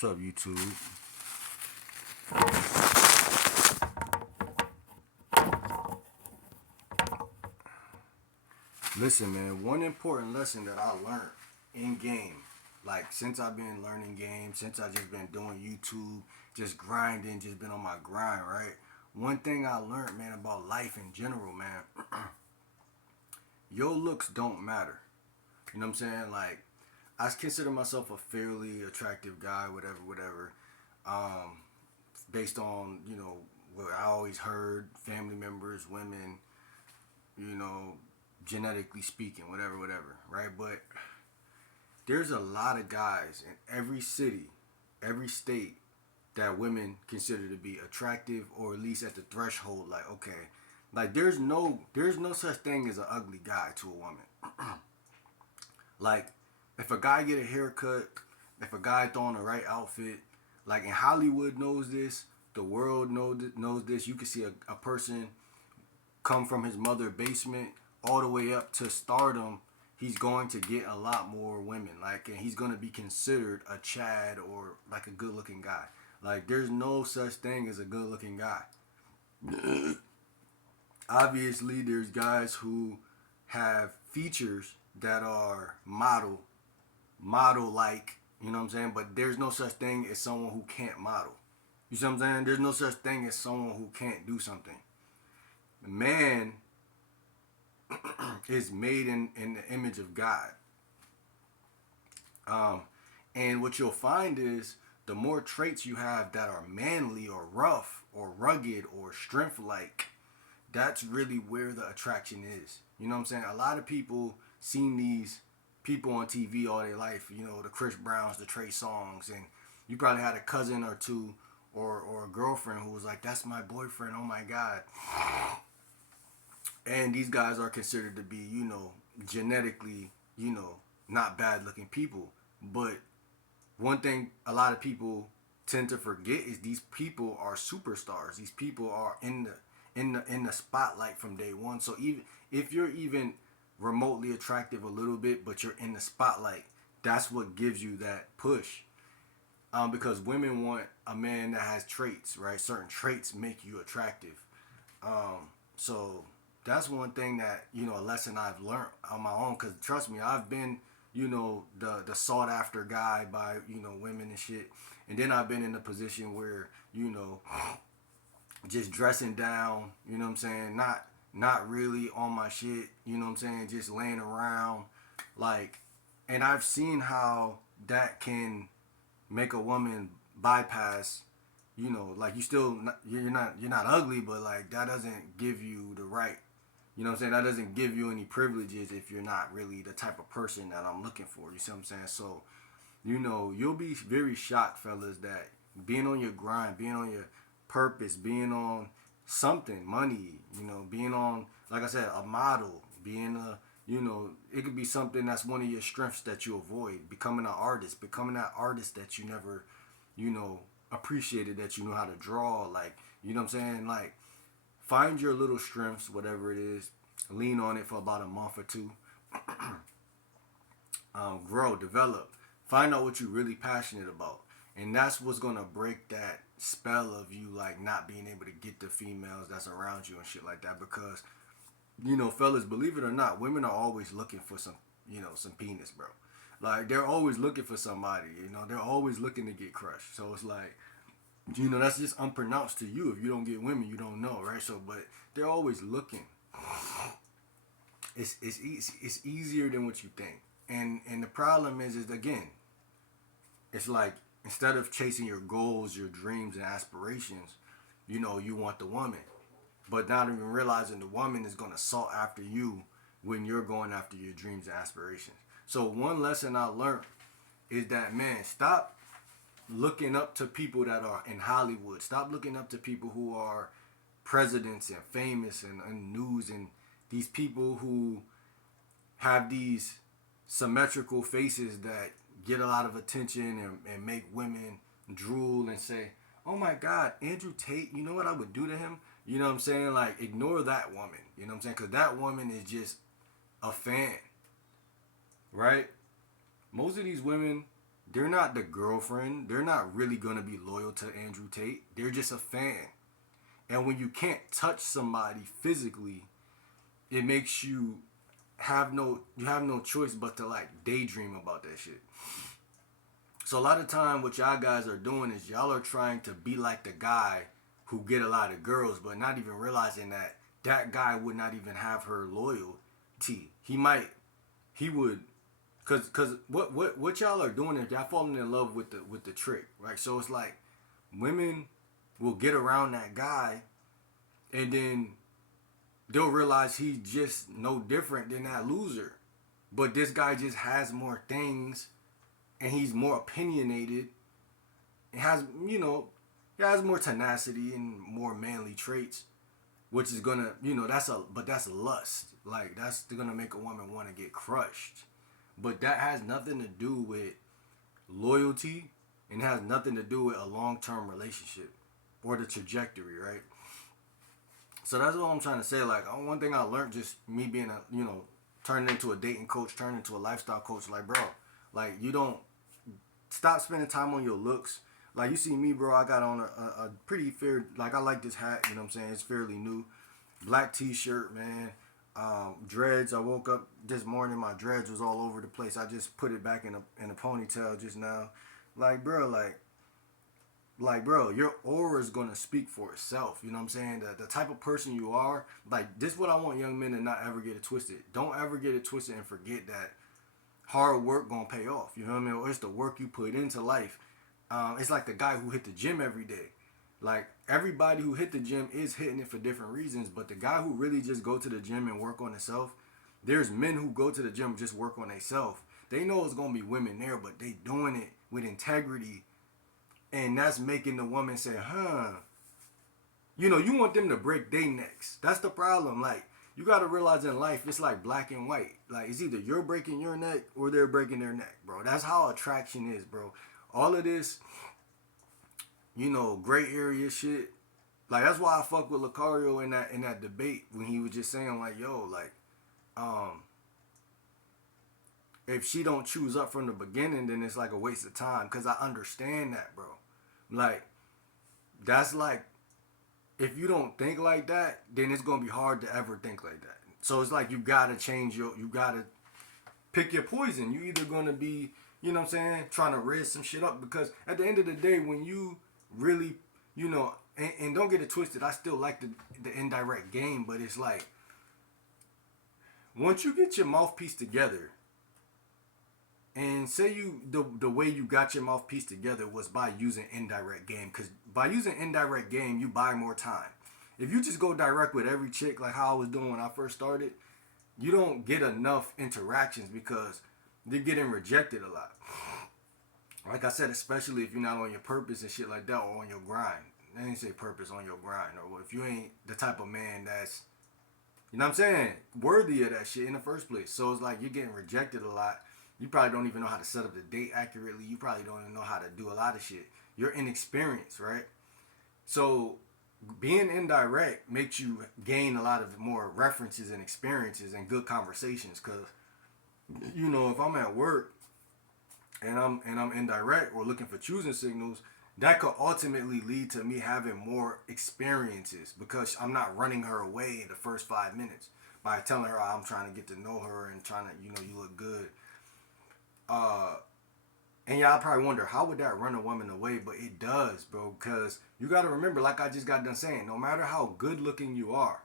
What's up, YouTube? Listen, man, one important lesson that I learned in game, like since I've been learning games, since I just been doing YouTube, just grinding, just been on my grind, right? One thing I learned, man, about life in general, man, your looks don't matter. You know what I'm saying? Like, I consider myself a fairly attractive guy, whatever, whatever. Um, Based on, what I always heard, family members, women, you know, genetically speaking, whatever, whatever, right? But there's a lot of guys in every city, every state that women consider to be attractive or at least at the threshold, like, okay, like there's no such thing as an ugly guy to a woman. Like, if a guy get a haircut, if a guy throw on the right outfit, like in Hollywood knows this, the world knows this. You can see a person come from his mother basement all the way up to stardom. He's going to get a lot more women, like, and he's going to be considered a Chad or like a good looking guy. Like, there's no such thing as a good looking guy. Obviously, there's guys who have features that are model like, you know what I'm saying? But there's no such thing as someone who can't model. You see what I'm saying? There's no such thing as someone who can't do something. Man is made in the image of God. Um, and what you'll find is the more traits you have that are manly or rough or rugged or strength like, that's really where the attraction is. You know what I'm saying? A lot of people seen these people on TV all their life, the Chris Browns, the Trey Songs, and you probably had a cousin or two or a girlfriend who was like, that's my boyfriend, oh my God. And these guys are considered to be, genetically, not bad looking people. But one thing a lot of people tend to forget is these people are superstars. These people are in the spotlight from day one. So even if you're even remotely attractive a little bit, but you're in the spotlight, that's what gives you that push. Because women want a man that has traits, right? Certain traits make you attractive. So that's one thing that, a lesson I've learned on my own. Because trust me, I've been, the sought after guy by, women and shit. And then I've been in a position where, just dressing down, you know what I'm saying? Not really on my shit, you know what I'm saying? Just laying around, like, and I've seen how that can make a woman bypass, like you're not ugly, but like that doesn't give you the right, you know what I'm saying? That doesn't give you any privileges if you're not really the type of person that I'm looking for. You see what I'm saying? So, you'll be very shocked, fellas, that being on your grind, being on your purpose, being on something, money, being on, like I said, a model, being it could be something that's one of your strengths that you avoid, becoming an artist, becoming that artist that you never, appreciated, that you know how to draw, like, you know what I'm saying? Like, find your little strengths, whatever it is, lean on it for about a month or two, grow, develop, find out what you're really passionate about. And that's what's gonna break that spell of you like not being able to get the females that's around you and shit like that. Because, fellas, believe it or not, women are always looking for some penis, bro. Like, they're always looking for somebody, they're always looking to get crushed. So it's like, that's just unpronounced to you. If you don't get women, you don't know, right? So, but they're always looking. It's easier than what you think. And the problem is again, it's like, instead of chasing your goals, your dreams and aspirations, you want the woman. But not even realizing the woman is going to sought after you when you're going after your dreams and aspirations. So one lesson I learned is that, man, stop looking up to people that are in Hollywood. Stop looking up to people who are presidents and famous and news, and these people who have these symmetrical faces that get a lot of attention and make women drool and say, oh my God, Andrew Tate, you know what I would do to him? You know what I'm saying? Like, ignore that woman. You know what I'm saying? Because that woman is just a fan, right? Most of these women they're not the girlfriend. They're not really gonna be loyal to Andrew Tate. They're just a fan. And when you can't touch somebody physically, it makes you have no choice but to like daydream about that shit. So a lot of time what y'all guys are doing is y'all are trying to be like the guy who get a lot of girls, but not even realizing that that guy would not even have her loyalty. He would, cause what y'all are doing is y'all falling in love with the trick, right? So it's like women will get around that guy, and then they'll realize he's just no different than that loser. But this guy just has more things, and he's more opinionated. It has, he has more tenacity and more manly traits, which is gonna, that's lust. Like that's gonna make a woman want to get crushed. But that has nothing to do with loyalty, and has nothing to do with a long-term relationship or the trajectory, right? So that's what I'm trying to say. Like one thing I learned, just me being turning into a dating coach, turning into a lifestyle coach. Like bro, like you don't stop spending time on your looks. Like you see me, bro. I got on a pretty fair. Like I like this hat. You know what I'm saying? It's fairly new. Black T-shirt, man. Dreads. I woke up this morning. My dreads was all over the place. I just put it back in a ponytail just now. Like bro, bro, your aura is gonna speak for itself. You know what I'm saying? The type of person you are. Like this, is what I want young men to not ever get it twisted. Don't ever get it twisted and forget that hard work gonna pay off. You know what I mean? Or it's the work you put into life. It's like the guy who hit the gym every day. Like everybody who hit the gym is hitting it for different reasons, but the guy who really just go to the gym and work on himself, there's men who go to the gym and just work on themselves. They know it's gonna be women there, but they doing it with integrity, and that's making the woman say, "Huh." You want them to break their necks. That's the problem. Like you gotta realize in life, it's like black and white. Like it's either you're breaking your neck or they're breaking their neck, bro. That's how attraction is, bro. All of this, gray area shit. Like that's why I fuck with Lucario in that debate when he was just saying like, yo, like, if she don't choose up from the beginning, then it's like a waste of time. Cause I understand that, bro. Like, that's like, if you don't think like that, then it's gonna be hard to ever think like that. So it's like you gotta you gotta pick your poison. You either gonna be, you know what I'm saying, trying to raise some shit up, because at the end of the day, when you really, and don't get it twisted, I still like the indirect game, but it's like, once you get your mouthpiece together, and say the way you got your mouthpiece together was by using indirect game, because by using indirect game, you buy more time. If you just go direct with every chick, like how I was doing when I first started, you don't get enough interactions because they're getting rejected a lot. Like I said, especially if you're not on your purpose and shit like that, or on your grind. I didn't say purpose, on your grind. Or if you ain't the type of man that's, you know what I'm saying, worthy of that shit in the first place. So it's like you're getting rejected a lot. You probably don't even know how to set up the date accurately. You probably don't even know how to do a lot of shit. You're inexperienced, right? So being indirect makes you gain a lot of more references and experiences and good conversations. Cause if I'm at work and I'm indirect or looking for choosing signals, that could ultimately lead to me having more experiences, because I'm not running her away in the first 5 minutes by telling her I'm trying to get to know her and trying to, you look good. And y'all probably wonder, how would that run a woman away? But it does, bro, because you got to remember, like I just got done saying, no matter how good looking you are,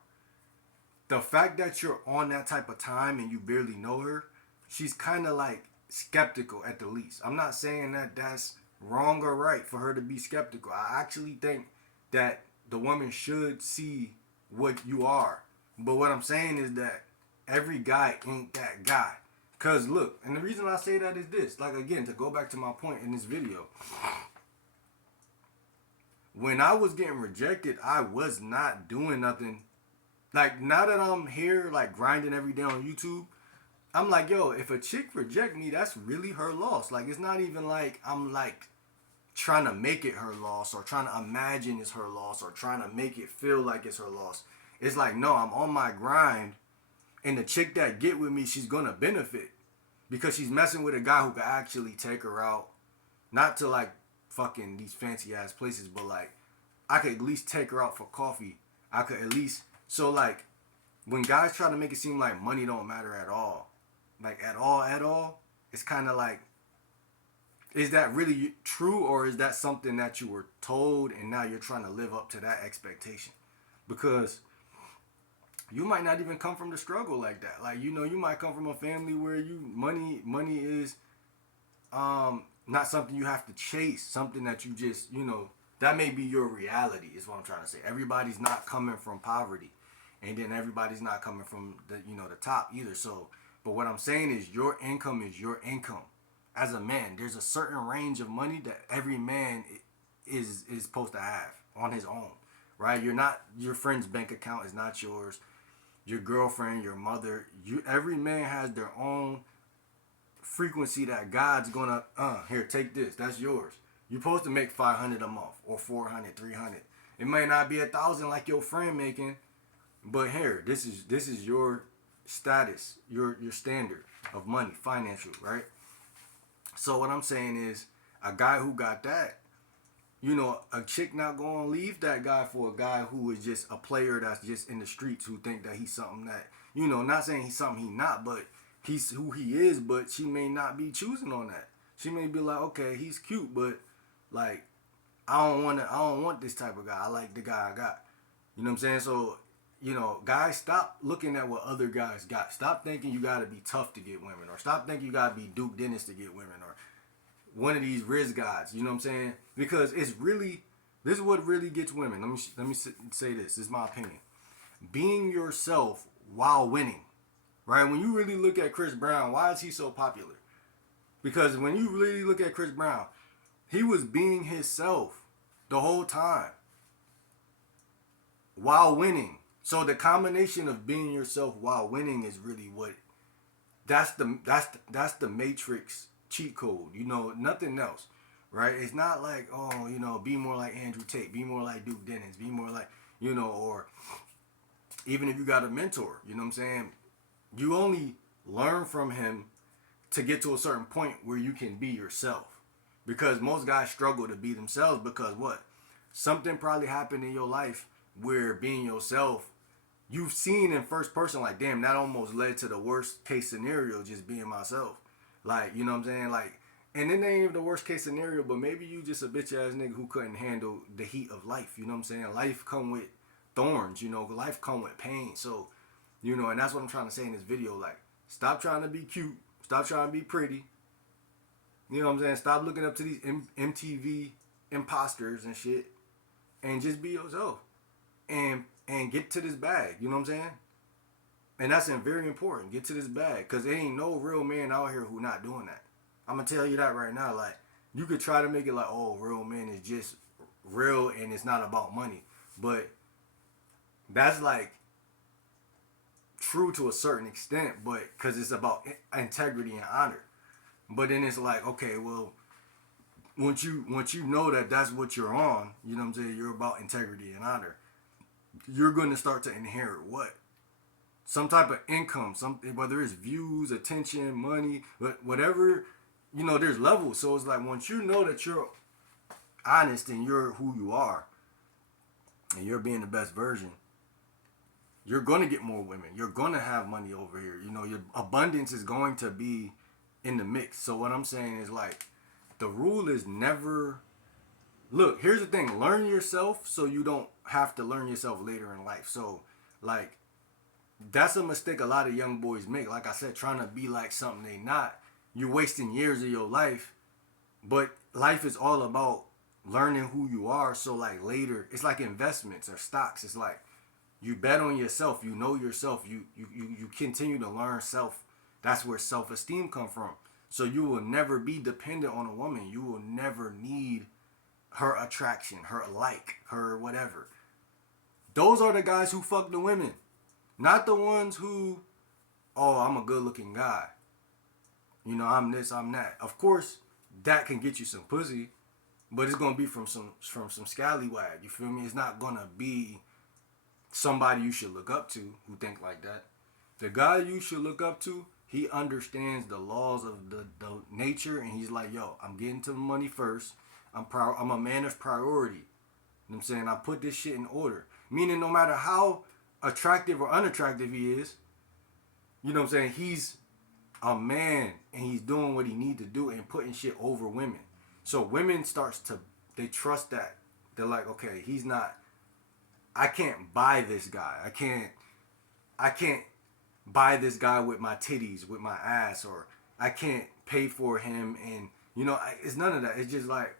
the fact that you're on that type of time and you barely know her, she's kind of like skeptical at the least. I'm not saying that that's wrong or right for her to be skeptical. I actually think that the woman should see what you are. But what I'm saying is that every guy ain't that guy. Because look, and the reason I say that is this. Like, again, to go back to my point in this video. When I was getting rejected, I was not doing nothing. Like, now that I'm here, like, grinding every day on YouTube, I'm like, yo, if a chick reject me, that's really her loss. Like, it's not even like I'm, like, trying to make it her loss, or trying to imagine it's her loss, or trying to make it feel like it's her loss. It's like, no, I'm on my grind, and the chick that get with me, she's gonna benefit, because she's messing with a guy who can actually take her out, Not to like fucking these fancy ass places, but like I could at least take her out for coffee. I could at least so like when guys try to make it seem like money don't matter at all, like at all, it's kind of like, is that really true, or is that something that you were told and now you're trying to live up to that expectation? Because you might not even come from the struggle like that. Like, you know, you might come from a family where money is not something you have to chase, something that you just, you know, that may be your reality is what I'm trying to say. Everybody's not coming from poverty, and then everybody's not coming from the, you know, the top either. So, but what I'm saying is your income is your income. As a man, there's a certain range of money that every man is supposed to have on his own, right? You're not, your friend's bank account is not yours. Your girlfriend, your mother, every man has their own frequency that God's gonna, here, take this, that's yours. You're supposed to make 500 a month or 400, 300. It may not be 1,000 like your friend making, but here, this is your status, your standard of money, financial, right? So what I'm saying is, a guy who got that, you know, a chick not gonna leave that guy for a guy who is just a player that's just in the streets, who think that he's something that, you know, not saying he's something he's not, but he's who he is, but she may not be choosing on that. She may be like, okay, he's cute, but like I don't want this type of guy. I like the guy I got. You know what I'm saying? So, you know, guys, stop looking at what other guys got. Stop thinking you gotta be tough to get women, or stop thinking you gotta be Duke Dennis to get women, or one of these Rizz guys. You know what I'm saying? Because it's really, this is what really gets women. Let me say this. This is my opinion. Being yourself while winning, right? When you really look at Chris Brown, why is he so popular? Because when you really look at Chris Brown, he was being himself the whole time while winning. So the combination of being yourself while winning is really what, that's the Matrix cheat code. You know, nothing else, right? It's not like, oh, you know, be more like Andrew Tate, be more like Duke Dennis, be more like, you know, or even if you got a mentor, you know what I'm saying? You only learn from him to get to a certain point where you can be yourself. Because most guys struggle to be themselves because what? Something probably happened in your life where being yourself, you've seen in first person, like, damn, that almost led to the worst case scenario, just being myself. Like, you know what I'm saying? Like, and it ain't even the worst case scenario, but maybe you just a bitch ass nigga who couldn't handle the heat of life. You know what I'm saying? Life come with thorns, you know, life come with pain. So, you know, and that's what I'm trying to say in this video. Like, stop trying to be cute. Stop trying to be pretty. You know what I'm saying? Stop looking up to these MTV imposters and shit, and just be yourself, and get to this bag. You know what I'm saying? And that's very important. Get to this bag, cause there ain't no real man out here who not doing that. I'm gonna tell you that right now. Like, you could try to make it like, oh, real man is just real and it's not about money, but that's like true to a certain extent, but cause it's about integrity and honor. But then it's like, okay, well, once you know that that's what you're on, you know what I'm saying, you're about integrity and honor, you're going to start to inherit what? Some type of income, something, whether it's views, attention, money, but whatever, you know, there's levels. So it's like, once you know that you're honest and you're who you are, and you're being the best version, you're going to get more women. You're going to have money over here. You know, your abundance is going to be in the mix. So what I'm saying is, like, the rule is never, look, here's the thing, learn yourself so you don't have to learn yourself later in life. So, like, that's a mistake a lot of young boys make. Like I said, trying to be like something they not. You're wasting years of your life, but life is all about learning who you are. So, like, later, it's like investments or stocks. It's like, you bet on yourself, you know yourself, you continue to learn self. That's where self-esteem come from. So you will never be dependent on a woman. You will never need her attraction, her like, her whatever. Those are the guys who fuck the women. Not the ones who, oh, I'm a good looking guy. You know, I'm this, I'm that. Of course, that can get you some pussy, but it's gonna be from some scallywag. You feel me? It's not gonna be somebody you should look up to who think like that. The guy you should look up to, He understands the laws of the nature, and he's like, yo, I'm getting to the money first. I'm a man of priority. You know what I'm saying? I put this shit in order. Meaning no matter how attractive or unattractive he is, you know what I'm saying, he's a man and he's doing what he need to do and putting shit over women. So women they trust that. They're like, okay, he's not, I can't buy this guy. I can't buy this guy with my titties, with my ass, or I can't pay for him. And it's none of that. It's just like,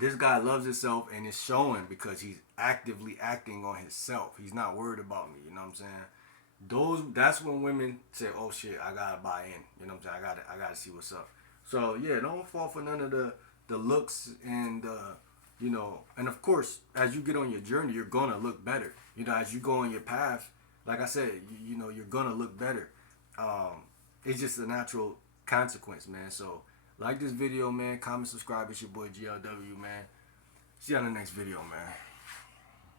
this guy loves himself and it's showing because he's actively acting on himself. He's not worried about me. You know what I'm saying? That's when women say, oh shit, I gotta buy in. You know what I'm saying? I gotta see what's up. So yeah, don't fall for none of the looks and and of course, as you get on your journey, you're gonna look better. As you go on your path, like I said, you're gonna look better. It's just a natural consequence, man. So like this video, man. Comment, subscribe. It's your boy GLW, man. See you on the next video, man.